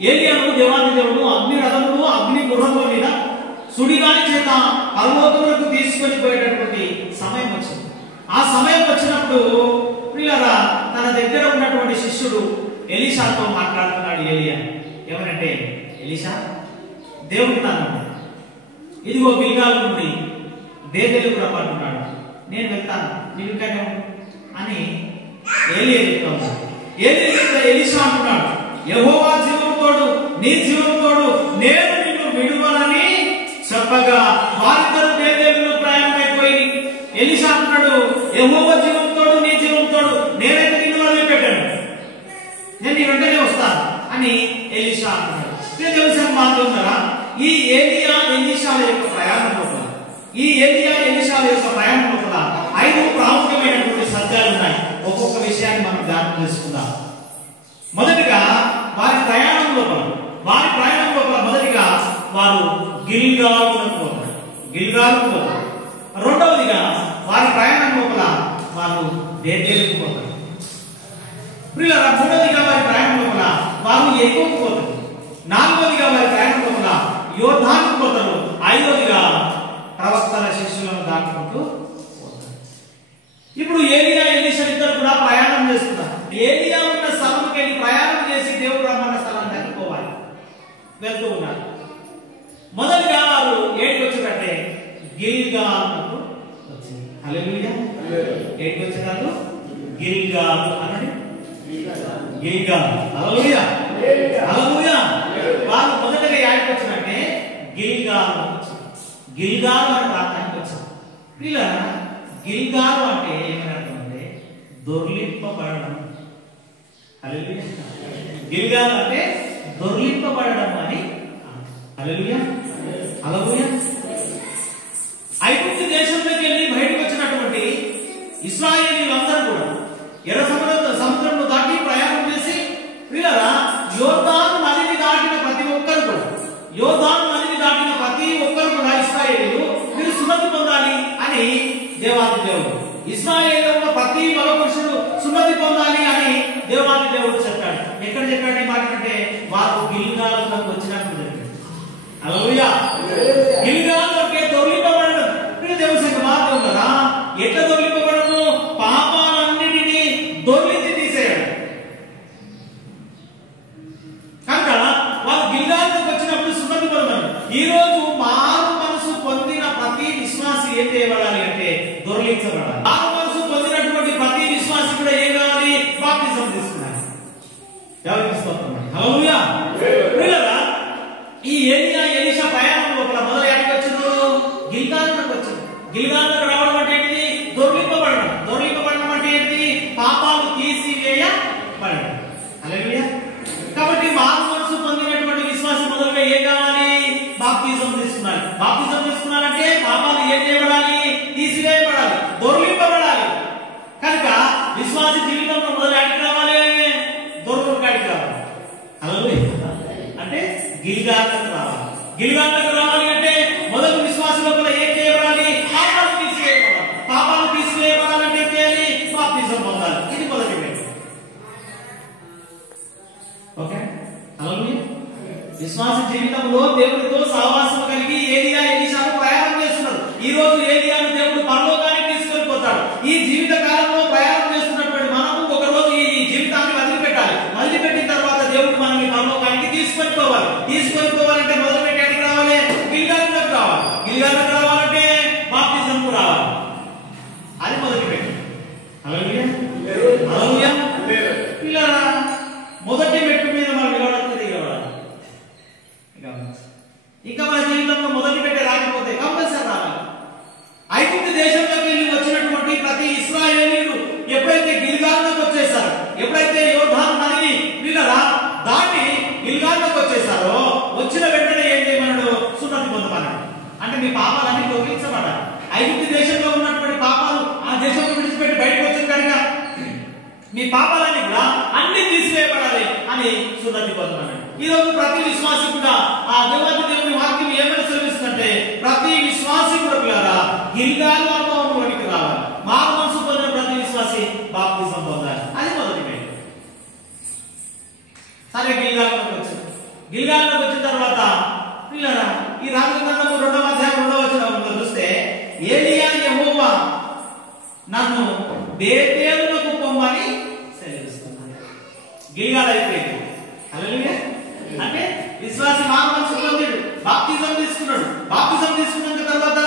ఏలియాను దేవాది దేవుడు అగ్ని రథములు అగ్ని గుర్రముల మీద సుడిగాలి చేత పరలోకములకు తీసుకొని పోయేటటువంటి సమయం వచ్చింది. ఆ సమయం వచ్చినప్పుడు ప్రియులారా తన దగ్గర ఉన్నటువంటి శిష్యుడు ఎలీషాతో మాట్లాడుతున్నాడు. ఏలియా ఏమనంటే, ఎలీషా దేవుడు నన్ను ఇదిగో గిల్గాల్ నుండి బేతేలుకు రమ్మంటున్నాడు, నేను వెళ్తాను, నీవు ఇక్కడే ఉండు అని ఏలియా చెప్తాను. ఎలీషా అంటున్నాడు, యెహోవా జీవముతోడు నీ జీవముతోడు నేను నిన్ను విడువనని చెప్పగా వారిద్దరు బేతేలుకు ప్రయాణమైపోయి ఎలీషా అంటున్నాడు, యెహోవా జీవముతోడు నీ జీవముతోడు నేనైతే నిన్ను వదిలిపెట్టాను, నేను నీ వెంటనే వస్తాను అని ఎలీషా అంటున్నాడు. దేవుని మాట్లాడుతున్నారా? ఈ ఏలియా ఎలీషాల యొక్క ప్రయాణం లోపల ఐదు ప్రాముఖ్యమైనటువంటి సత్యాలు ఉన్నాయి. ఒక్కొక్క విషయాన్ని మనం ధ్యానం చేసుకుందాం. మొదటిగా వారి ప్రయాణం లోపల మొదటిగా వారు గిల్గాలుకు పోతారు. రెండవదిగా వారి ప్రయాణం లోపల వారు బేతేలుకు పోతారు. ప్రియులారా, మూడవదిగా వారి ప్రయాణం లోపల వారు ఎరుకోకు పోతారు. నాలుగవదిగా వారి ప్రయాణం లోపల యోర్దానుకు పోతారు. ఐదవదిగా ప్రవక్తల శిష్యులను దాటుకుంటూ పోతారు. ఇప్పుడు ఏలియా ఎలీషా ఇద్దరు కూడా ప్రయాణం చేస్తున్నారు. ఏలియా ఉన్న స్థలంకి వెళ్ళి ప్రయాణం చేసి దేవుడు రమ్మన్న స్థలాన్ని తగ్గిపోవాలి వెళ్తూ ఉన్నారు. మొదటిగా వారు ఏడికి వచ్చినట్టే గిల్గాలుకు వచ్చింది. హల్లెలూయా. ఏడికి వచ్చినారు గిల్గాల్ అనండి, గిల్గాల్. హల్లెలూయా, హల్లెలూయా. వారు మొదటగా ఏడికి వచ్చినట్టే గిల్గాల్ గిల్గాల్ అని ప్రాంతానికి వచ్చారు. పిల్లరా, గిల్గాల్ అంటే ఏమని అర్థం అంటే దొర్లింపబడడం. హల్లెలూయా. గిల్గాల్ అంటే దొర్లింపబడడం అని. హల్లెలూయా, హల్లెలూయా. ఐగుప్తు దేశంలోకి వెళ్ళి బయటకు వచ్చినటువంటి ఇశ్రాయేలీయులందరూ కూడా ఎర్ర సముద్రంలో దాటి ప్రయాణం చేసి పిల్లరా యోర్దాను నదిని దాటిన ప్రతి ఒక్కరు కూడా ఇశ్రాయేలీయులు మీరు సున్నతి పొందాలి అని దేవాది దేవుడు, ఇశ్రాయేలులో ఉన్న ప్రతి మగ పురుషుడు సున్నతి పొందాలి అని దేవాది దేవుడు చెప్పాడు. ఎక్కడ చెప్పాడు ఈ మాట అంటే వారు గిల్గాలుకు వచ్చినప్పుడు చెప్పాడు. హల్లెలూయా. గిల్గాల్ అంటే దొర్లింపబడడం. దేవుని సంగ మాత్రం కదా, ఎట్లా దొర్లింపబడము? పాపాలన్నిటినీ దొర్లించి తీసేయడం. కనుక వాళ్ళు గిల్గాలుకు వచ్చినప్పుడు సున్నతి పొందారు. ఈ రోజు మారు మనసు పొందిన ప్రతి విశ్వాసి ఏం చేయబడాలి అంటే దొర్లించబడాలి. మారు మనసు పొందినటువంటి ప్రతి విశ్వాసి కూడా ఏం కావాలి? బాప్తిజం తీసుకున్నారు. ఎవరికి స్తోత్రం. హల్లెలూయా. ప్రియులారా, ఈ ఏలియా ఎలీషా ప్రయాణం లోపల మొదలు ఎక్కడికి వచ్చారు? గిల్గాలుకు వచ్చారు. గిల్గాలుకు రావడం అంటే ఏంటిది? దొర్లింపబడడం. దొర్లింపబడడం అంటే ఏంటిది? పాపాలు తీసివేయబడడం. హల్లెలూయా. కాబట్టి మారు మనసు పొందినటువంటి విశ్వాసం మొదలుగా ఏం కావాలి? బాప్తిజం తీసుకున్నారు. బాప్తిజం తీసుకున్నారంటే పాపాలు ఏం చేయబడాలి? తీసివేయబడాలి, దొర్లింపబడాలి. కనుక విశ్వాస జీవితంలో మొదలు ఎక్కడికి రావాలి? దొర్లింపడానికి రావాలి. హల్లెలూయా. అంటే గిల్గాలుకు రావాలి. గిల్గాలుకు రావాలి అంటే మొదటి విశ్వాస లోపల ఏం చేయబడాలి? పాపాలు తీసివేయబడాలి. పాపాలు తీసివేయబడాలంటే ఏం చేయాలి? బాప్తిజం పొందాలి. ఇది మొదటి మెట్టు. ఓకే. హల్లెలూయా. విశ్వాస జీవితంలో దేవుడితో సహవాసం కలిగి ఏలియా ఎలీషాను ప్రయాణం చేస్తున్నారు. ఈ రోజు ఏలియాను దేవుడు పరలోకానికి తీసుకొని పోతాడు. ఈ జీవిత కాలంలో ప్రయాణం చేస్తున్నటువంటి మనము ఒక రోజు ఈ జీవితాన్ని వదిలిపెట్టాలి. వదిలిపెట్టిన తర్వాత దేవుడు మనల్ని పరలోకానికి తీసుకొని పోవాలంటే మొదలు పెట్టడానికి రావాలి, గిల్గాలుకు రావాలి. గిల్గాలుకు రావాలంటే బాప్తిజంకు రావాలి. అది మొదటి పెట్టు. హల్లెలూయా, హల్లెలూయా. పిల్లరా, మొదటి మెట్టు మీద మనం నిలబడాలి. ఇంకా మన జీవితంలో మొదటి పెట్టే రాకపోతే కంపల్సరీ రావాలి. ఐగుప్తు దేశంలోకి వెళ్ళి వచ్చినటువంటి ప్రతి ఇశ్రాయేలీయులు ఎప్పుడైతే గిల్గాలుకు వచ్చేసారో, ఎప్పుడైతే యోర్దాను నదిని పిల్లరా దాటి గిల్గాలుకు వచ్చేసారో, వచ్చిన వెంటనే ఏం చేయమన్నాడు? సున్నతి పొందమన్నాడు. అంటే మీ పాపాలన్నీ తొలగించబడాలి. ఐగుప్తు దేశంలో ఉన్నటువంటి పాపాలు ఆ దేశంలో విడిచిపెట్టి బయటకు వచ్చిన కనుక మీ పాపాలన్నీ కూడా అన్ని తీసివేయబడాలి అని సున్నతి పొందమన్నాడు. ఈ రోజు ప్రతి విశ్వాసి కూడా ఆ దేవాది దేవుని వాక్యం ఏమని సెలవిస్తుందంటే ప్రతి విశ్వాసి కూడా పిల్లరా గిల్గాలు అనుభవంలోనికి రావాలి. మారు మనసు పొందిన ప్రతి విశ్వాసి బాప్తిజం పొందాలి. అది మొదటి మెట్టు. సరే, గిల్గాలుకు వచ్చారు. గిల్గాల్లోకి వచ్చిన తర్వాత పిల్లరా ఈ రాజుల గ్రంథము 2వ అధ్యాయం 2వ వచనంలో చూస్తే ఏలియా యెహోవా నన్ను బేతేలునకు పొమ్మని సెలవిస్తున్నాడు. గిల్గాల్ అయిపోయింది. హల్లెలూయా. అంటే విశ్వాసి మానసు పొందాడు, బాప్తిజం తీసుకున్నాడు. బాప్తిజం తీసుకున్న తర్వాత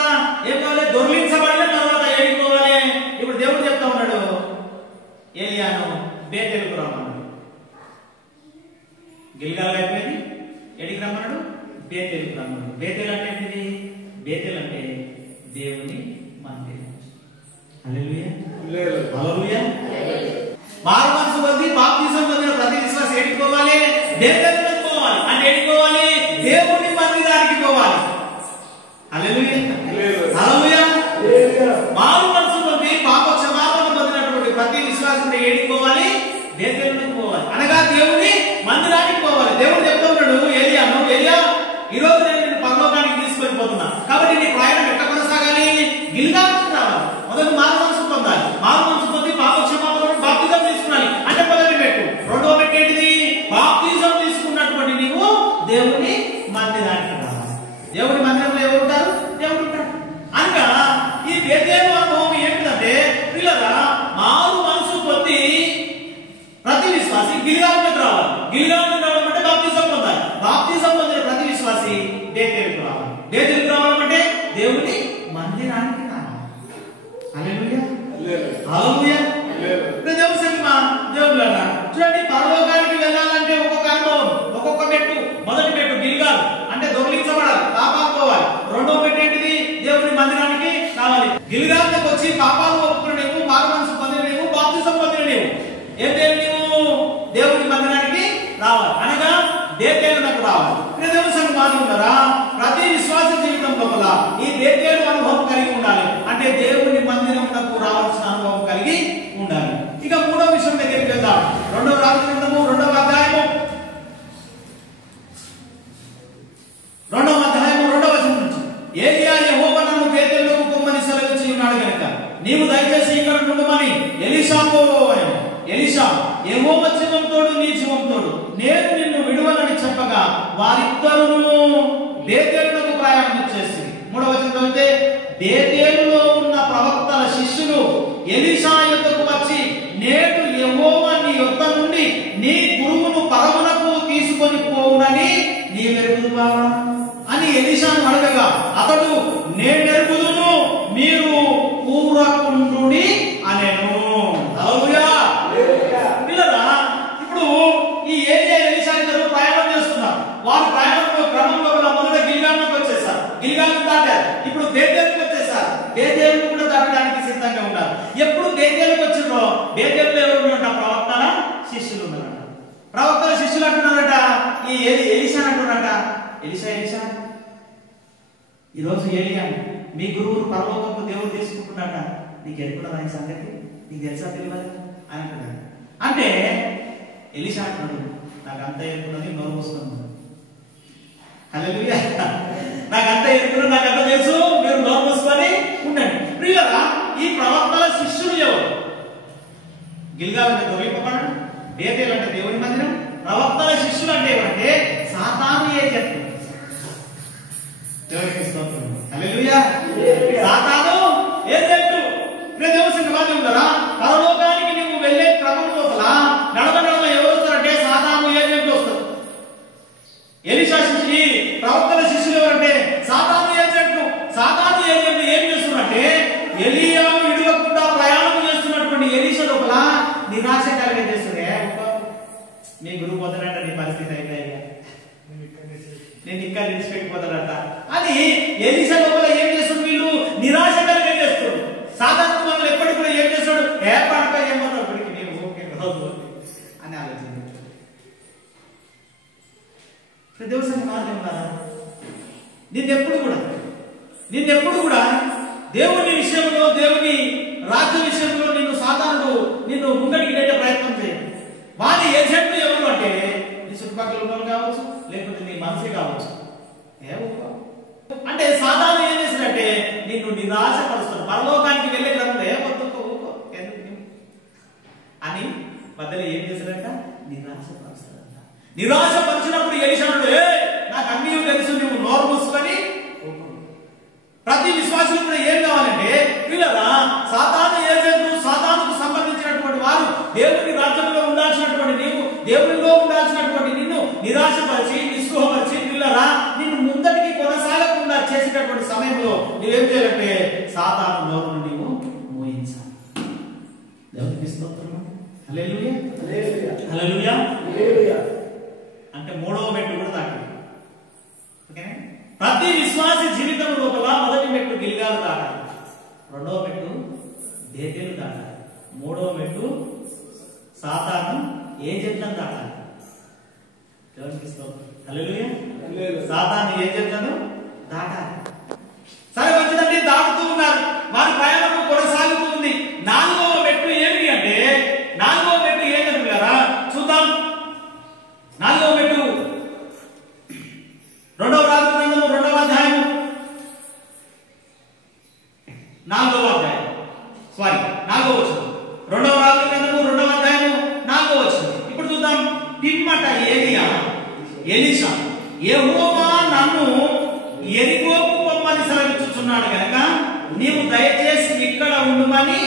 ఏం కావాలి? దొర్లించబడిన తర్వాత ఏడిపోవాలి. ఇప్పుడు దేవుడు చెప్తా ఉన్నాడు ఏలియాను బేతేలుకు రమ్మన్నాడు. గిల్గాల్ అయిపోయింది, ఎడికి రమ్మన్నాడు? బేతేలుకు రమ్మన్నాడు. బేతేలు అంటే ఏంటిది? బేతేలు అంటే దేవుని మందిరం. హల్లెలూయా. హల్లెలూయా. మారు మనసు పొంది బాప్తిజం పొందిన ప్రతి విశ్వాసి ఏడిపోవాలి? బేతేలుకు పోవాలి. అంటే ఏడిపోవాలి? దేవుని మందిరానికి పోవాలి. హల్లెలూయా. హల్లెలూయా. మారు మనసు పొంది పాప క్షమాపణ పొందినటువంటి ప్రతి విశ్వాసి ఏడిపోవాలి? బేతేలుకు పోవాలి. అనగా దేవుని మందిరానికి పోవాలి. దేవుడు చెప్తూ ఉన్నాడు ఏలియాను, ఏలియా ఈ రోజు నేను నిన్ను పరలోకానికి తీసుకొని పోతున్నా. కాబట్టి నీ ప్రయాణం ఎట్లా కొనసాగాలి? గిల్గాల్కి రావాలి. మొదటి మారు మనసు పొందాలి. మారు మనసు పొంది పాప క్షమాపణ బాప్తిజం తీసుకున్నాలి. అంటే మొదటి పెట్టు. రెండవ పెట్టు ఏంటిది? బాప్తిజం తీసుకున్నటువంటి నీవు దేవుని మందిరానికి రావాలి. దేవుని మందిరంలో ఎవరు ఉంటారు? దేవుడు ఉంటాడు. అనగా ఈ బేతేలు అనుభవం ఏంటంటే పిల్లరా మారు మనసు పొంది ప్రతి విశ్వాసి గిల్గాల్కి రావాలి. గిల్గాల్కి రావడం అంటే బాప్తిజం పొందాలి. బాప్తిజం పొందిన ప్రతి విశ్వాసి బేతేలుకు రావాలి. బేతేలుకు రావడం అంటే దేవుని మందిరానికి రావాలి. హల్లెలూయా. హల్లెలూయా. దేవుని సంగమా దేవుళ్ళారా చూడండి, పరలోకానికి వెళ్ళాలంటే ఒక్కొక్క అనుభవం, ఒక్కొక్క మెట్టు. మొదటి మెట్టు గిల్గాల్ అంటే దొర్లించబడాలి, పాపాలు పోవాలి. రెండో మెట్టు ఏంటిది? దేవుని మందిరానికి రావాలి. గిల్గాల్కి వచ్చి పాపాలు ఒప్పుకున్న నీవు, మారు మనసు పొందిన నీవు, బాప్తిజం పొందిన నీవు ఏం చేయాలి? నీవు దేవుని మందిరానికి రావాలి. అనగా బేతేలునకు రావాలి. దేవుని సంగమా ఉన్నారా? ప్రతి విశ్వాస జీవితం లోపల ఈ బేతేలు అనుభవం కలిగి ఉండాలి. అంటే దేవుని మందిరమునకు రావాల్సిన అనుభవం కలిగి ఉండాలి. ఇక మూడో విషయం దగ్గరికి వెళ్దాం. 2వ రాజుల గ్రంథము 2వ అధ్యాయము 2వ వచనం నుంచి ఏలియా యెహోవా నన్ను బేతేలునకు పొమ్మని సెలవిచ్చి ఉన్నాడు గనుక నీవు దయచేసి ఇక్కడ నుండుమని ఎలీషాతో అన్నాడు. ఎలీషా యెహోవా జీవంతోడు నీ జీవంతోడు నేను నిన్ను విడువనని చెప్పగా వారిద్దరును బేతేలునకు ప్రయాణం చేసింది. 3వ వచనం చదివితే బేతేలులో ఉన్న ప్రవక్తల శిష్యులు ఎలీషా యొద్దకు వచ్చి నేడు యెహోవా నీ యొద్ద నుండి నీ గురువును పరమునకు తీసుకొని పోవునని నీవెరుగుదువా అని ఎలీషాను అడగగా అతడు నేనెరుగుదును, మీరు ఊరకుండుడి అనెను. హల్లెలూయా. పిల్లరా ఇప్పుడు ఈ ఏలియా ఎలీషా ఇద్దరు ప్రయాణం చేస్తున్నారు. వారు ప్రయాణంలో క్రమంలో మొదట గిల్గాల్కి వచ్చేసారు. గిల్గాల్ని దాటారు. ఇప్పుడు బేతేలుకు వచ్చేసారు. బేతేలును కూడా దాటడానికి సిద్ధంగా ఉన్నారు. ఎప్పుడు బేతేలుకు వచ్చిందో బేతేలులో ఎవరు ఉన్నారట? ప్రవక్తల శిష్యులు ఉన్నారట. ప్రవక్తల శిష్యులు అంటున్నారట ఈ ఎలీషా అంటున్నారట, ఎలీషా ఈరోజు ఏలియా మీ గురువును పరలోకంలో దేవుడు తీసుకుంటున్నాట, నీకు ఎదుగున్నదా ఈ సంగతి? నీకు తెలుసా తెలియదు అని అంటున్నాడు. అంటే ఎలీషా అంటున్నాడు నాకు అంత ఎదుగున్నది, నోరు వస్తుంది. హల్లెలూయా. నాకు అంత ఎదుగున్నది, నాకు అంత తెలుసు, మీరు నోరు మూసుకొని ఉండండి. ప్రియులారా ఈ ప్రవక్తల శిష్యులు ఎవరు? గిల్గాల్ అంటే దొరికిపోతాడు, బేతేలు అంటే దేవుని మందిరం. ప్రవక్తల శిష్యులు అంటే ఎవరంటే సాతాను ఏజెంట్. దేవునికి స్తోత్రం. హల్లెలూయా. సాతాను ఏజెంట్. దేవుని సంగమా ఉన్నారా? పరలోకానికి నువ్వు వెళ్ళే క్రమం లోపల నడవడంలో ఎవరు వస్తారంటే సాతాను ఏజెంట్ వస్తారు. ఎలీషా శిష్యులు ప్రవక్తల శిష్యులు ఎవరంటే సాతాను ఏజెంట్. సాతాను ఏజెంట్ ఏం చేస్తున్నారంటే ఎలీయాను విడవకుండా ప్రయాణం చేస్తున్నటువంటి ఎలీషా లోపల నిరాశ కలిగజేస్తుంది. నీ గురువు పోతాడంట, నీ పరిస్థితి అయిపోయాయి, నేను ఇంకా నిలిచిపెట్టిపోతాడట అని ఎలీషా లోపల ఏం చేస్తుంది? వీళ్ళు నిరాశ కలిగజేస్తాడు. సాధారణ మనల్ని ఎప్పటికి కూడా ఏం చేస్తాడు? ఏ పంట ఏమన్నా ఇప్పటికి నేను ఓకే రోజు అని ఆలోచన. దేవుని మార్గం కదా నిన్నెప్పుడు కూడా దేవుని విషయంలో, దేవుని రాజ్య విషయంలో నిన్ను సాధారణుడు నిన్ను ముంగడికి నెట్టే ప్రయత్నం చేయండి. వారి ఏజెంట్లు ఎవరు అంటే నీ చుట్టుపక్కల ఉన్నోళ్ళు కావచ్చు, లేకపోతే నీ మనసే కావచ్చు. అంటే సాధారణ ఏం చేసినట్టే నిన్ను నిరాశపరుస్తాడు. పరలోకానికి వెళ్ళే క్రమంలో అని మధ్యలో ఏం చేశాడంట? నిరాశపరుస్తాడంట. నిరాశపరిచినప్పుడు ఎలీషా నిరాశపరిచి నిస్పృహపరిచి పిల్లరా నిన్ను ముందటికి కొనసాగకుండా చేసేటటువంటి సమయంలో నువ్వేం చేయాలంటే సాతాను నోరును నీవు మోయించాలి. దేవునికి స్తోత్రం. హల్లెలూయా హల్లెలూయా హల్లెలూయా. అంటే మూడవ మెట్టు కూడా దాటాలి. ఓకేనా? ప్రతి విశ్వాసి జీవితం లోపల మొదటి మెట్టు గిల్గాలు దాటాలి, రెండవ మెట్టు బేతేలు దాటాలి, మూడవ మెట్టు సాతాను ఏజెంట్లను దాటాలి. దేవునికి స్తోత్రం. హల్లెలూయా. సాతాను ఏజెంట్లను దాటాలి. సరే మంచిదండి, దాటుతూ ఉన్నారు, వారి ప్రయాణం కొనసాగుతుంది. నాలుగవ మెట్టు ఏమిటి అంటే, నాలుగవ మెట్టు ఏంటంటే చూద్దాం. నాలుగవ మెట్టు రెండవ రాజుల గ్రంథము 2వ అధ్యాయం 4వ అధ్యాయం సారీ 4వ వచనం. 2వ రాజుల గ్రంథము 2వ అధ్యాయం 4వ వచనం. ఇప్పుడు చూద్దాం. పిమ్మట ఎలీషా యెహోవా నన్ను యెరికోకు పొమ్మని సెలవిచ్చుచున్నాడు గనుక నీవు దయచేసి ఇక్కడ ఉండుమని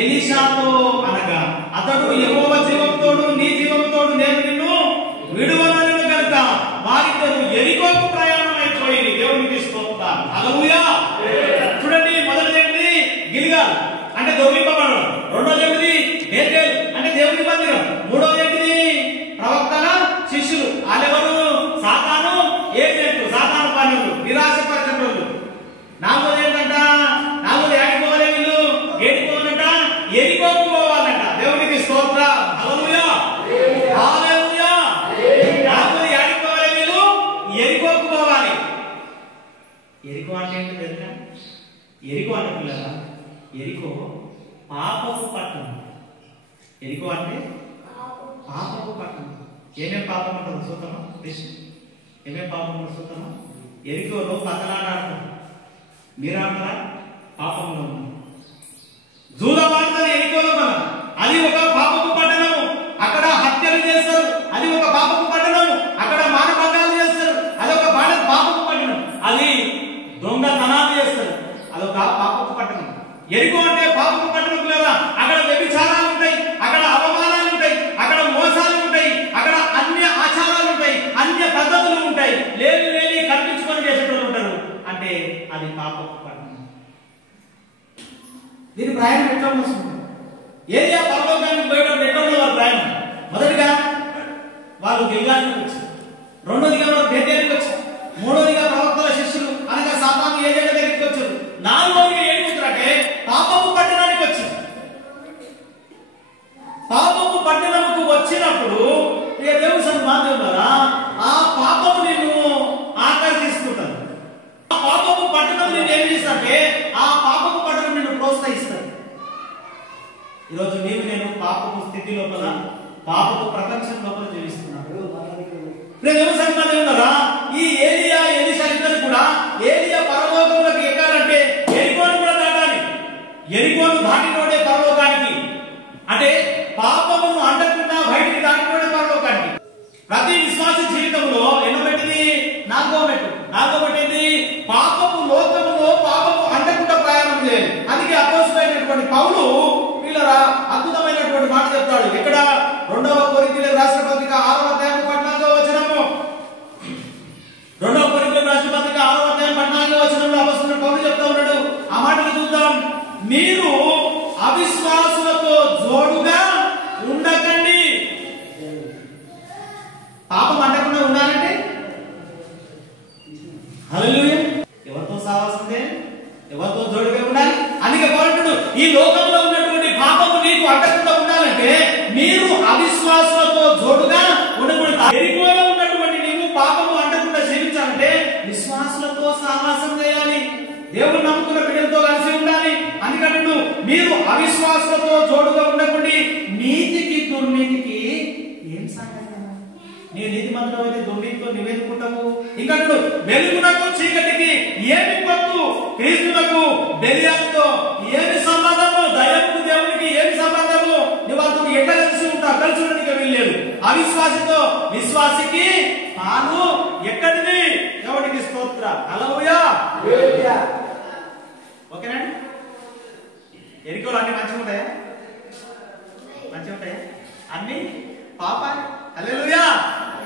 ఎలీషాతో అనగా అతడు యెహోవా జీవంతోడు నీ జీవంతోడు నేను నిన్ను విడువనను గనుక వారిద్దరూ యెరికోకు ప్రయాణమైపోయి. దేవునికి స్తోత్రం. హల్లెలూయా. చూడండి, మొదటిది గిల్గాల్ అంటే దొంగిలింపబడడం, రెండోది బేతేలు అంటే దేవుని మందిరం, మూడోది ప్రవక్తల శిష్యులు, వాళ్ళెవరు సాతాను ఏజెంట్లు, సాతాను పనులు, నిరాశపరచటోళ్ళు. నాలుగోది ఏంటంట, నాలుగోది ఏడిపోవాలి, వీళ్ళు ఏడిపోవాలంట యెరికోకు పోవాలంట. దేవునికి స్తోత్రం. హల్లెలూయా హల్లెలూయా. నాలుగోది ఏడిపోవాలి, వీళ్ళు యెరికోకు పోవాలి. యెరికో అంటే ఏంటో తెలుసా? యెరికో అంటే పిల్లరా, యెరికో పాపపు పట్టణం. యెరికో అంటే పాపపు పట్టణం. ఏమేం పాపం ఉంటుంది చూద్దామా? ఏమేం పాపం ఉంటుంది చూద్దామా? యెరికోలో పక్కలాట ఆడతారు, మీరు ఆడతారా? పాపంలో ఉంది. జూదం ఆడతారు యెరికోలో. మనం అది ఒక పాపపు పట్టణము, అక్కడ హత్యలు చేస్తారు. అది ఒక పాపపు పట్టణము, అక్కడ మానభంగాలు చేస్తారు. అది ఒక పాపపు పట్టణం. అది దొంగతనాలు చేస్తారు, అదొక పాపపు పట్టణం. యెరికో అంటే పాపపు పట్టణం లేదా? అక్కడ వ్యభిచారాలు ఉంటాయి, అక్కడ అవమానాలు ఉంటాయి, అక్కడ మోసాలు ఉంటాయి, అక్కడ అన్య ఆచారాలు ఉంటాయి, అన్య పద్ధతులు ఉంటాయి, లేని కల్పించుకొని చేసేటోళ్ళు ఉంటారు. అంటే అది పాపపు పట్టణం. దీని ప్రయాణం ఎట్లా వస్తుంది? ఏరియా పరలోకానికి పోయేటప్పుడు ఎట్లా ఉంది వారి ప్రయాణం? మొదటిగా వాళ్ళు గిల్గాలుకి వచ్చారు, రెండోదిగా వాళ్ళు బేతేలుకి వచ్చారు, మూడోదిగా ప్రవక్తల శిష్యులు అనగా సాతాను ఏజెంట్ల దగ్గరికి వచ్చారు, నాలుగోదిగా ఏడికి వచ్చారంటే పాపపు పట్టణానికి వచ్చారు. పాపపు పట్టణంకు వచ్చినప్పుడు దేవుని సన్మానం ద్వారా ఆ పాపము నిన్ను ఆకర్షిస్తుంటారు. ఆ పాపపు పట్టణం నిన్ను ఏం చేస్తారంటే ఆ పాపపు పట్టణం నిన్ను ప్రోత్సహిస్తారు. ఈరోజు నేను పాపపు స్థితి లోపల, పాపపు ప్రపంచం లోపల జీవిస్తున్నాను. దేవుని సన్మానం ద్వారా ఈ ఎలీషా ఇద్దరు కూడా ఏలియా పరలోకంలోకి ఎక్కాలంటే యెరికోను కూడా దాటాలి. యెరికోను దాటినోడే పరలోకానికి, అంటే పాపమును అంటకుండా బయటికి దాటినోడే పరలోకానికి. ప్రతి విశ్వాసి జీవితంలో ఎన్నో పెట్టింది? నాలుగో మెట్టు. నాలుగో పెట్టింది పాపము లోకములో పాపము అంటకుండా ప్రయాణం చేయాలి. అందుకే అపోస్తలుడైనటువంటి పౌలు వీళ్ళరా అద్భుతమైనటువంటి మాట చెప్తాడు. ఎక్కడ? 2వ కొరింథీయులకు రాసిన పత్రిక 6వ అధ్యాయం 14వ వచనము. 2వ కొరింథీయులకు రాసిన పత్రిక 6వ అధ్యాయం 14వ వచనంలో అపోస్తలుడు పౌలు చెప్తా ఉన్నాడు. ఆ మాటలు చూద్దాం. మీరు అవిశ్వాసులతో జోడుగా ఉండకండి. పాపం అంటకుండా ఉండాలంటే హల్లెలూయా. ఎవరితో సావాల్సిందే? ఎవరితో జోడుగా ఉండాలి? అందుకే పౌలుడు ఈ లోకంలో ఉన్నటువంటి పాపము నీకు అంటకుండా ఉండాలంటే మీరు అవిశ్వాసులతో జోడుగా ఉండకూడదు. యెరికోలో ఉన్నటువంటి నీవు పాపము అంటకుండా జీవించాలంటే విశ్వాసులతో సహవాసం చేయాలి, దేవుడు నమ్ముకున్న బిడ్డలతో కలిసి ఉండాలి. అందుకంటే మీరు అవిశ్వాసులతో జోడుగా ఉండకండి. నీతికి దుర్నీతికి ఏం సంగతి? నీ నీతి మంత్రం అయితే దుర్నీతితో నివేదికుంటాము. ఇంకా వెలుగునకు చీకటికి ఏమి పట్టు? క్రీస్తునకు బెలియాలతో ఏమి సంబంధము? దైవపు దేవునికి ఏమి సంబంధము? నువ్వు అతను ఎట్లా కలిసి ఉంటావు? కలిసి ఉండడానికి వీల్లేదు. అవిశ్వాసితో విశ్వాసికి పాలు ఎక్కడిది? దేవునికి స్తోత్ర. హల్లెలూయా. ఓకేనండి. యెరికోలు అన్ని మంచిగా ఉంటాయా? మంచిగా ఉంటాయా? అన్ని పాపాలు. హల్లెలూయా.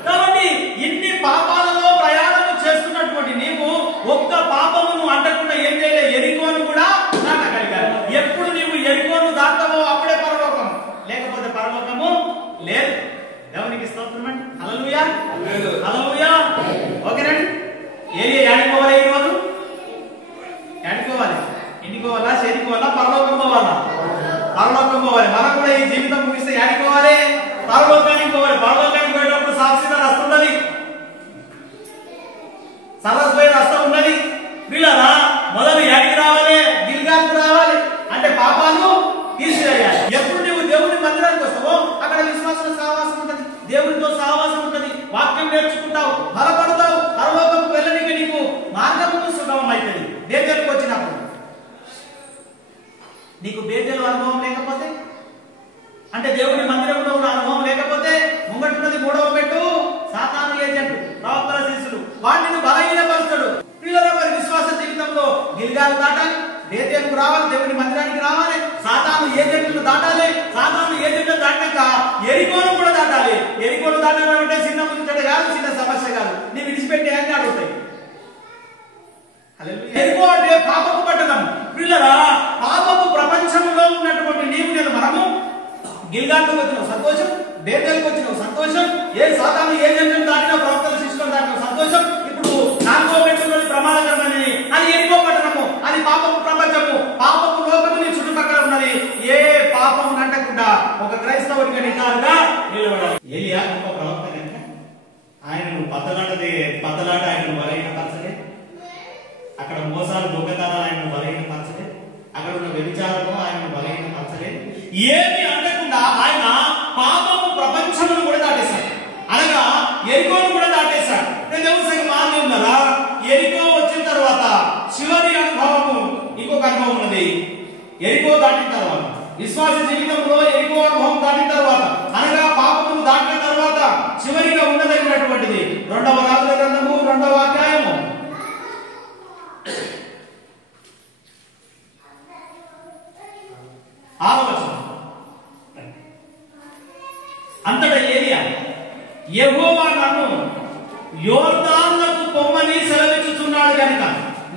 కాబట్టి ఇన్ని పాపాలలో ప్రయాణం చేస్తున్నటువంటి నీవు ఒక్క పాపమును అంటకుండా ఏం చేయలేదు, ఎరికోను కూడా దాటగలిగారు. ఎప్పుడు నీవు ఎరికోను దాటవో అప్పుడే పరలోకం, లేకపోతే పరలోకము లేదు. దేవునికి స్తోత్రం అండి. హల్లెలూయా హల్లెలూయా. ఓకేనండి. ఏలియా యాడిపోవాలి, ఈ రోజు యాడిపోవాలి, ఇంటికి పోవాలా, చేతికి పోవాలా, పరలోకం పోవాలా? పరలోకం పోవాలి. మనం కూడా ఈ జీవితం ముగిస్తే యాడిపోవాలి, పరలోకానికి పోవాలి. పరలోకానికి పోయేటప్పుడు సాక్షిగా వస్తున్నది, సరస్వతి రస్తం ఉన్నది. వీళ్ళరా మొదలు యాడికి రావాలి, గిల్గాల్కి రావాలి, అంటే పాపాలు తీసివేయాలి. ఎప్పుడు నువ్వు దేవుని మందిరానికి వస్తావో అక్కడ విశ్వాసం సహవాసం ఉంటుంది, దేవునితో సహవాసం ఉంటుంది, వాక్యం నేర్చుకుంటావు, బలపడతావు, పరలోకంకు వెళ్ళడానికి నీకు మార్గము సుగమం అవుతుంది. బేతేలుకు వచ్చినప్పుడు నీకు బేతేలు అనుభవం లేకపోతే, అంటే దేవుని మందిరంలో ఉన్న అనుభవం లేకపోతే, ముంగట్టున్నది మూడవ పెట్టు సాతాను ఏజెంట్, ప్రవక్తల శిష్యులు, వాటిని బలహీనపరుస్తాడు. పిల్లల మరి విశ్వాస జీవితంలో గిల్గాలు దాటాలి, బేతేలుకు రావాలి, దేవుని మందిరానికి రావాలి, సాతాను ఏజెంట్లు దాటాలి. సాతాను ఏజెంట్లు దాటాక ఎరికోను కూడా దాటాలి. ఎరికోను దాటడం అంటే చిన్న ముచ్చట కాదు, చిన్న సమస్య కాదు, నీ విడిచిపెట్టే అన్ని అడుగుతాయి. ఎరికో అంటే పాపపు పట్టణం. పిల్లరా పాపపు ప్రపంచంలో ఉన్నటువంటి నీవు నేను మనము గిల్గాల్కి వచ్చినావు సంతోషం, బేతేలుకు వచ్చినావు సంతోషం, ఏ సాతాను ఏజెంట్లను దాటినా, ప్రవక్తల శిష్యులను దాటినావు సంతోషం. ఇప్పుడు నాలుగో పెట్టుకున్నది ప్రమాదకరమైనది, అది ఎరికో పట్టణము, అది పాపపు ప్రపంచము, పాపపు లోకము నీ చుట్టుపక్కల ఉన్నది. ఏ పాపము అంటకుండా ఒక క్రైస్తవుడిగా నిటారుగా నిలబడాలి. ఏలియా గొప్ప ప్రవక్త కనుక ఆయనను పద్దలాట ఆయనను బలహీనపరచలే, అక్కడ మోసాలు దొంగతనాలు ఆయనను బలహీనపరచలే, అక్కడ ఉన్న వ్యభిచారము ఆయనను బలహీనపరచలే. ఏమి అనకుండా ఆయన పాపము ప్రపంచమును కూడా దాటేశాడు, అనగా ఎరికోను కూడా దాటేశాడు. దేవుని సంగతి మానే ఉన్నారా? ఎరికో వచ్చిన తర్వాత చివరి అనుభవము ఇంకొక అనుభవం ఉన్నది. ఎరికో దాటిన తర్వాత విశ్వాస జీవితంలో ఎరికో అనుభవం దాటిన తర్వాత, అనగా పాపమును దాటిన తర్వాత చివరిగా ఉండదగినటువంటిది 2వ రాజుల గ్రంథము 2వ అధ్యాయము 6వ వచనం. అంతటా ఏలియా యెహోవా నన్ను యోర్దానుకు పొమ్మని సెలవిచ్చుచున్నాడు గనుక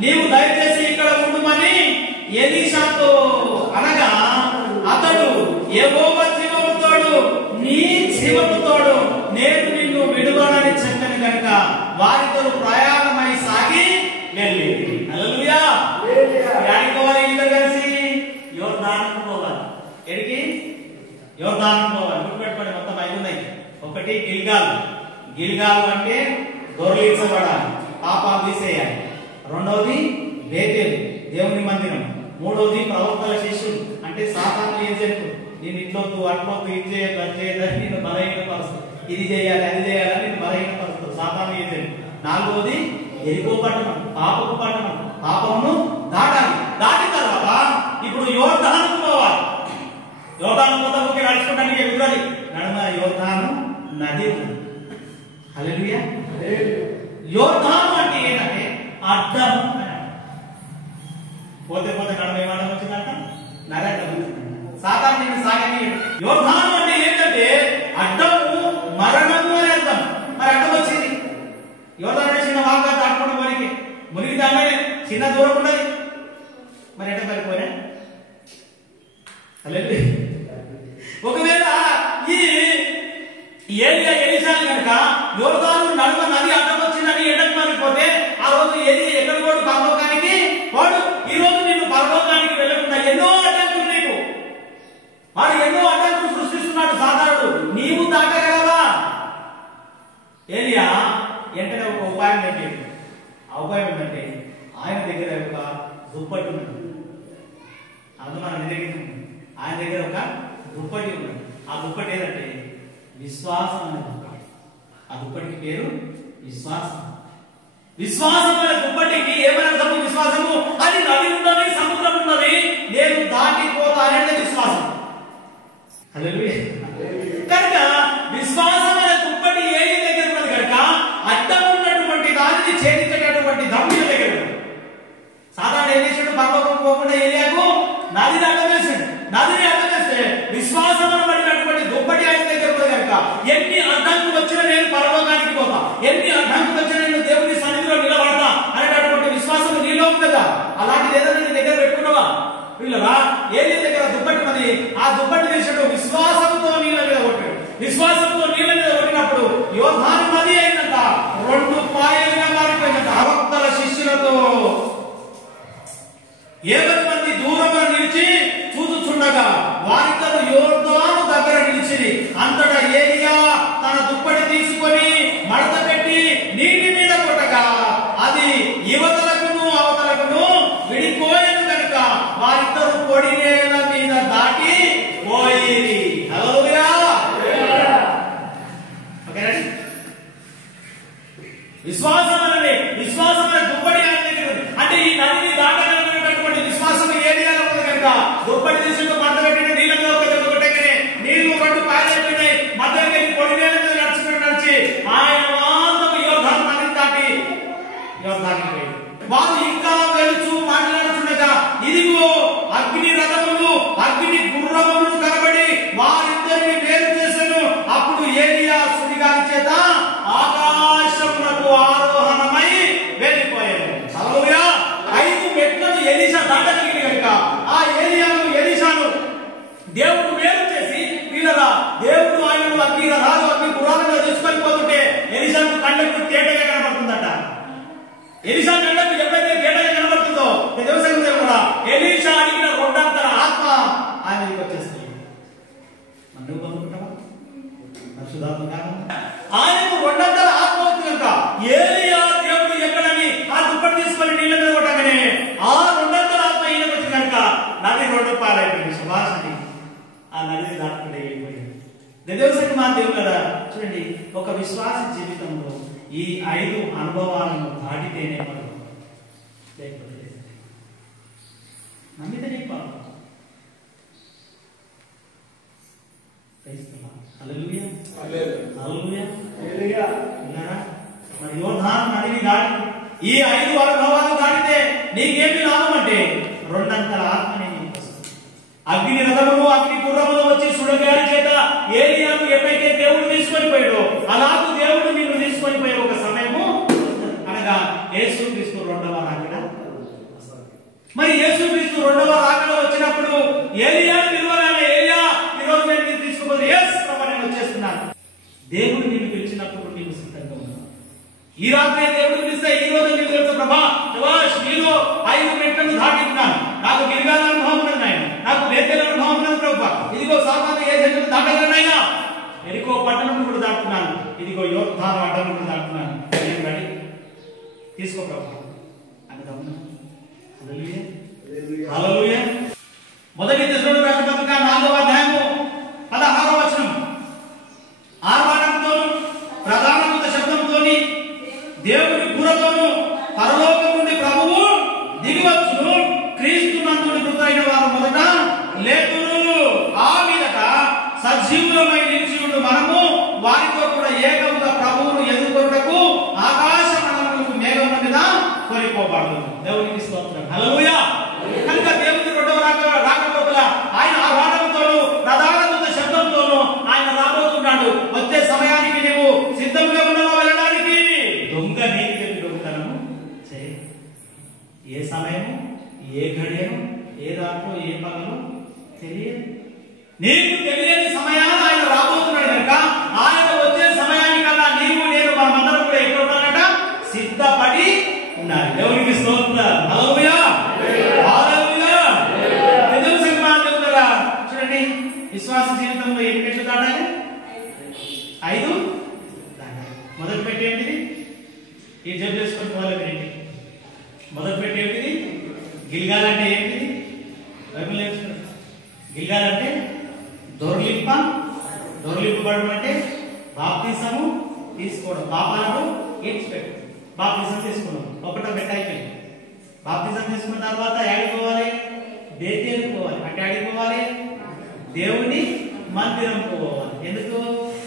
నీవు దయచేసి ఇక్కడ ఉండుమని ఎలీషాతో అనగా, అతడు యెహోవా జీవముతోడు నీ జీవముతోడు నేను నిన్ను విడువనని చెప్పాను గనుక వారితో ప్రయాణమై సాగి వెళ్ళి. హల్లెలూయా. యాడికి పోవాలి? ఇద్దరు కలిసి యోర్దానుకు పోవాలి. ఎడికి? యోర్దానుకు పోవాలి. గుర్తుపెట్టుకోండి, మొత్తం 5 ఉన్నాయి. ఒకటి గిల్గాల్. గిల్గాల్ అంటే దొర్లించబడాలి, పాపాలు తీసేయాలి. రెండవది బేతేలు, దేవుని మందిరం. మూడవది ప్రవక్తల శిష్యులు, అంటే సాతాను ఏజెంట్, నేను ఇట్లొద్దు అట్లొద్దు, ఇది చేయదు అది చేయదని నేను బలహీనపరుస్తాను, ఇది చేయాలి అది చేయాలని నేను బలహీనపరుస్తాను, సాతాను ఏజెంట్. నాలుగవది ఎరికో పట్టణం, పాపపు పట్టణం, పాపమును దాటాలి. దాటిన తర్వాత ఇప్పుడు యోర్దానుకు పోవాలి. యోర్దాను పోతా ముఖ్య నడుచుకోవడానికి ఎదురాలి, నడుమ యోర్దాను నది ఉన్నది. హల్లెలూయా. యోర్దాను అంటే ఏంటంటే అడ్డం. పోతే పోతే నడుమ ఏమన్నా వచ్చిందంట, నరకం. సాతాను నిన్ను సాగని. యోర్దాను అంటే ఏంటంటే అడ్డము, మరణము అని అర్థం. మరి అడ్డం వచ్చింది, యోర్దాను చిన్న వాగా దాటుకుంటూ మునిగి దాని చిన్న దూరం ఉన్నది, మరి ఎట్లా పడిపోయినా. ఒకవేళ ఈ ఏలియా ఎలీషాలు కనుక యోర్దాను నడుమ నది అడ్డం వచ్చిందని ఎడకు మారిపోతే ఆ రోజు ఏలియా ఎక్కడ పోడు? పరలోకానికి పోడు. ఈ రోజు నిన్ను పరలోకానికి వెళ్ళకుండా ఎన్నో అడ్డంకులు నీకు, వాడు ఎన్నో అడ్డంకులు సృష్టిస్తున్నాడు సాధారణుడు. నీవు దాటగలవా? ఏలియా వెంటనే ఒక ఉపాయం పెట్టింది. ఆ ఉపాయం ఏంటంటే ఆయన దగ్గర ఒక దుప్పటి ఉన్నది. అందులో మన దగ్గర ఆయన దగ్గర ఒక దుప్పటి ఉన్నది. ఆ దుప్పటి ఏంటంటే విశ్వాసం అనే దుప్పటి. ఆ దుప్పటికి పేరు విశ్వాసం. విశ్వాసం అనే దుప్పటికి ఏమని అర్థము? విశ్వాసము. అది నది ఉన్నది, సముద్రం ఉన్నది, నేను దాటిపోతాననే విశ్వాసం. హల్లెలూయా. కనుక విశ్వాసం అనే దుప్పటి ఏ దగ్గర ఉన్నది కనుక అడ్డం ఉన్నటువంటి దానిని ఛేదించేటటువంటి దమ్ముల దగ్గర. సాధారణ ఏం చేసాడు? పరలోకం పోకుండా ఏలియాకు నదిని అడ్డం వేసాడు. నదిని అడ్డం వేస్తే విశ్వాసం పడినటువంటి దుప్పటి ఆయన దగ్గర పోయి కనుక ఎన్ని అడ్డంకులు వచ్చినా నేను పరలోకానికి పోతా, ఎన్ని అడ్డంకులు వచ్చినా నేను దేవుని సన్నిధిలో నిలబడతా అనేటటువంటి విశ్వాసం నీలో ఉంది కదా. అలాంటిది ఏదైనా నీ దగ్గర పెట్టుకున్నావా? వీళ్ళరా ఏలి దగ్గర దుప్పటి మరి ఆ దుప్పటి వేసాడు, విశ్వాసంతో నీళ్ళ మీద కొట్టాడు. విశ్వాసంతో నీళ్ళ మీద కొట్టినప్పుడు యోర్దాను నది అయినంత 2 పాయలుగా మారిపోయినంత అవక్తల శిష్యులతో 7 మంది దూరంగా నిలిచి చూచుచుండగా వారిద్దరు యోర్దాను దగ్గర నిలిచి అంతటా ఏలియా తన దుప్పటి తీసుకొని మడత పెట్టి నీటి మీద కొట్టగా అది యువతలకును అవతలకును విడిపోయేది కనుక వారిద్దరు పొడి నేల మీద దాటి పోయిరి. హల్లెలూయా. ఓకేనండి. విశ్వాసం అనే దుప్పటి అంటే ఈ నదిని దాటగలిగినటువంటి విశ్వాసం ఏరియాలో ఉంది కనుక దుప్పటి తీసుకుంటూ మడత పెట్టిన నీళ్ళలో కొట్టగానే నీళ్లు 2 పాయలైపోయినాయి. మధ్యకి వెళ్ళి పొడి నేల మీద నడిచి ఆయన మాత్రం యోర్దాను నదిని దాటి యోర్దానుకి పోయి వారు ఇంకా వెలుచు మాట్లాడుతుండగా ఇదిగో అగ్ని రథములు అగ్ని గుర్రములు కనబడి వారిద్దరిని వేరు చేసెను. అప్పుడు ఏలియా సుడిగాలి చేత ఆకాశమునకు ఆరోహణమై వెళ్ళిపోయాడు. హల్లెలూయా. 5 మెట్లను ఎలీషా దాటగలిగింది కనుక ఆ ఎలీషాను దేవుడు వేరు చేసి వీళ్ళరా దేవుడు ఆయనను అగ్ని రథాలు అగ్ని గుర్రాలుగా తీసుకొని పోతుంటే ఎలీషాకు కళ్ళకు తేటగా కనబడుతుందట. ఎలీషా కళ్ళకు ఎప్పుడైతే తేటగా కనబడుతుందో దేవసేన దేవుడా ఎలీషా అడిగిన 2 అంతల ఆత్మ ఆయనకి వచ్చేస్తుంది. మనం అనుకుంటామా పరిశుద్ధాత్మ కాదు ఆయనకు 2 అంతల ఆత్మ వచ్చింది కనుక ఏలియా దేవుడు ఎక్కడని ఆ దుప్పటి తీసుకొని నీళ్ళ మీద కొట్టగానే ఆ 2 అంతల ఆత్మ ఈయనకు వచ్చింది కనుక నది 2 పాలైపోయింది. సుభాషిని ఆ నదిని దాటుకుంటే వెళ్ళిపోయింది. దేవసేన మా దేవుడు కదా చూడండి, ఒక విశ్వాస జీవితంలో ఈ 5 అనుభవాలను దాటితేనే మనం లేకపోతే నమ్మితేనే పాపం. హల్లెలూయా హల్లెలూయా హల్లెలూయా. మరి యోర్దాను నదిని దాటి ఈ 5 అనుభవాలు దాటితే నీకేమి లాభం అంటే 2 అంతల ఆత్మని అగ్ని రథములు అగ్ని గుర్రములు వచ్చి సుడిగాలి చేత ఏలియాను ఎప్పుడైతే దేవుడు తీసుకొని పోయాడో అలాగే దేవుడు నిన్ను తీసుకొని పోయే ఒక సమయము అనగా యేసుక్రీస్తు 2వ రాకడ. మరి యేసుక్రీస్తు 2వ రాకడ వచ్చినప్పుడు ఏలియాను పిలవగానే ఏలియా ఈరోజు నేను తీసుకుపోతే యేసు ప్రభు నేను వచ్చేస్తున్నాను. దేవుడు నిన్ను పిలిచినప్పుడు నీవు సిద్ధంగా ఉన్నావు. ఈ రాత్రి దేవుడు పిలిస్తే ఈ రోజు నీకు తెలుసు ప్రభా నీలో 5 మెట్లను దాటిస్తున్నాను. నాకు గిరిగాల అనుభవం ఉన్నది నాయన, నాకు బేతేల అనుభవం ఉన్నది ప్రభా. ఇదిగో సామాన్య ఏ జన్మను దాటగలనైనా ఎరికో పట్టణం కూడా దాటుతున్నాను, ఇదిగో యోర్దాను అడ్డం కూడా దాటుతున్నాను. నేను రెడీ తీసుకో ప్రభా అని దమ్మున. హల్లెలూయా హల్లెలూయా. మొదటి దశలోని రాసిన పత్రిక 4వ అధ్యాయము 16వ వచనం ఆర్భాటంతోను ప్రధాన శబ్దంతోని దేవుని బూరతోను పరలోకం నుండి ప్రభువు దిగివచ్చును. క్రీస్తు నందుని మృతులైన వారు మొదట లేతురు. ఆ మీదట సజీవులమై నిలిచి ఉండు మనము వారితో కూడా ఏకముగా ప్రభువును ఎదుర్కొనుటకు ఆకాశ మండలములకు మేఘముల మీద కొనిపోబడును. దేవునికి స్తోత్రం. హల్లెలూయా. కనుక దేవుని 2వ రాకడలోపల ఆయన ఆర్భాటంతోను ప్రధాన శబ్దంతోను ఆయన రాబోతున్నాడు. వచ్చే సమయానికి నీవు సిద్ధంగా ఉన్నావా వెళ్ళడానికి? దొంగ నీకు చెప్పి దొంగతనము చేయ. ఏ సమయము ఏ గడియను ఏ రాత్రో ఏ పగలు తెలియదు. నీకు తెలియని సమయాన్ని ఆయన రాబోతున్నాడు కనుక ఆయన వచ్చే సమయానికల్లా నీవు నేను మనమందరం కూడా ఎక్కడ ఉన్నాడట సిద్ధపడి ఉండాలి. దేవునికి స్తోత్రం. హల్లెలూయా హల్లెలూయా. చూడండి, విశ్వాస జీవితంలో ఎన్ని మెట్లు దాటాలి? 5 దాటాలి. మొదటి పెట్టి ఏంటిది? ఈ జబ్బు చేసుకొని పోవాలి. మొదటి పెట్టి ఏంటిది? గిల్గాల్ అంటే ఏంటిది? బైబిల్ నేర్చుకున్నాడు. గిల్గాల్ అంటే దొర్లింపబడడం అంటే బాప్తిసము తీసుకోవడం, పాపాలను ఈడ్చిపెట్టడం. బాప్తిసం తీసుకున్నాం, 1వ మెట్టు అయిపోయింది. బాప్తిసం తీసుకున్న తర్వాత ఆడిపోవాలి, బేతేలుకు పోవాలి. అంటే ఆడిపోవాలి దేవుని మందిరం పోవాలి. ఎందుకు?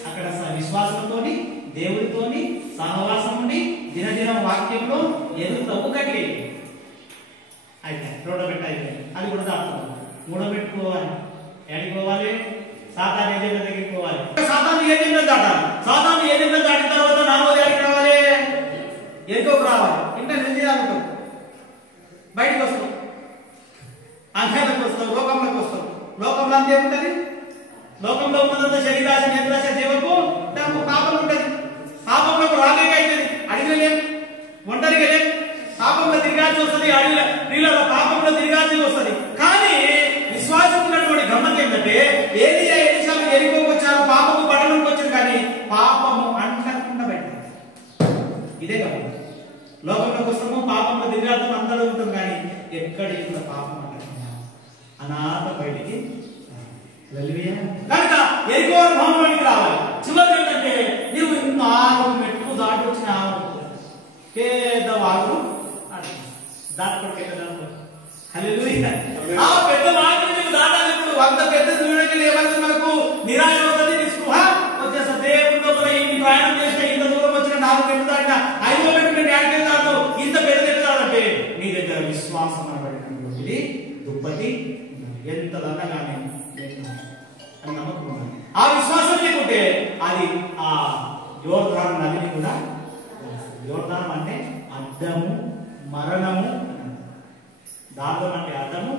అక్కడ విశ్వాసంతోని దేవుడితోని సహవాసం ఉండి దినదినం వాక్యంలో ఎదుగుతావు. ఒకటి అయితే రెండో మెట్టు అయిపోయింది, అది కూడా దాటుకోవాలి. మూడో మెట్టు పోవాలి, ఎక్కడికి పోవాలి? సాతాను ఏజెంట్ల దగ్గరికి పోవాలి. సాతాను ఏజెంట్లను దాటాలి. సాతాను ఏజెంట్లను దాటిన తర్వాత నాలుగోది ఎక్కడికి రావాలి? ఎరుకోకు రావాలి. ఇంకా నిజాలు బయటకు వస్తాం, అంశాలకు వస్తాం, లోకంలోకి వస్తాం. లోకంలో అంతే ఉంటుంది. లోకంలో ఉన్నదంతా శరీరాశ, నేత్రాశ, జీవకు పాపం ఉంటుంది. పాపంలోకి రాలేకైతుంది, అడిగలేం, ఒంటరిగా లేం, పాపంలో తిరగాల్సి వస్తుంది. అడిగిన నీళ్ళలో పాపంలో తిరగాల్సి వస్తుంది. కానీ విశ్వాసం ఉన్నటువంటి గమ్మత్ ఏంటంటే ఏలియా ఎలిషాలు ఎరికోకు వచ్చారు, పాపము పట్టణంకి వచ్చారు, కానీ పాపము అంటకుండా పెట్టారు. ఇదే గమ్మత్. లోకంలోకి వస్తాము, పాపంలో తిరగాల్సిన అందరూ ఉంటాం, కానీ ఎక్కడి పాపం అంటకుండా అనాథ బయటికి కనుక ఎరికో అనుభవంలోనికి రావాలి. చివరి ఏంటంటే నీవు 4 మెట్లు దాటి వచ్చిన పేదవాడు దాటుకోవడం. ఆ పెద్ద వాటిని నీవు దాటాలి. ఇప్పుడు అంత పెద్ద దూరం ఏమైనా మనకు నిరాశ అవుతుంది, నిస్పృహ వచ్చేస్తా. దేవుడితో కూడా ఈ ప్రయాణం చేస్తే ఇంత దూరం వచ్చిన 4 మెట్లు దాటిన 5వ మెట్లు నేను యాడికి దాటు, ఇంత పెద్ద ఎత్తాడంటే నీ దగ్గర విశ్వాసం అనబడినటువంటిది దుప్పటి ఎంత దండగానే అని నమ్మకం ఉండాలి. ఆ విశ్వాసం లేకుంటే అది ఆ యోర్దాను నదిని కూడా, యోర్దాను అంటే అడ్డము, మరణము, దార్థం అంటే అడ్డము,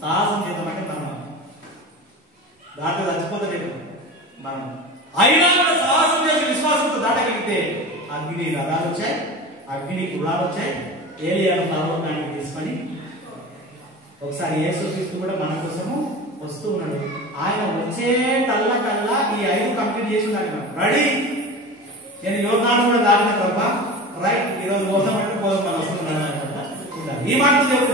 సాహసం చేయడం అంటే మరణం. దాంట్లో చచ్చిపోతలేదు మనం. అయినా కూడా సాహసం చేసి విశ్వాసంతో దాటగలిగితే అగ్ని రథాలు వచ్చాయి, అగ్ని గుడాలు వచ్చాయి. ఏలియాను పర్వతానికి తీసుకొని ఒకసారి యేసుక్రీస్తు కూడా మన కోసము వస్తూ ఉన్నాడు. ఆయన వచ్చే కల్లా ఈ 5 కంప్లీట్ చేసి రెడీ. నేను యోర్దాను కూడా దాటిన తప్ప రైట్ ఈరోజు పోదామంటే పోదాం, వస్తున్నాను. ఈ మాట దేవుడు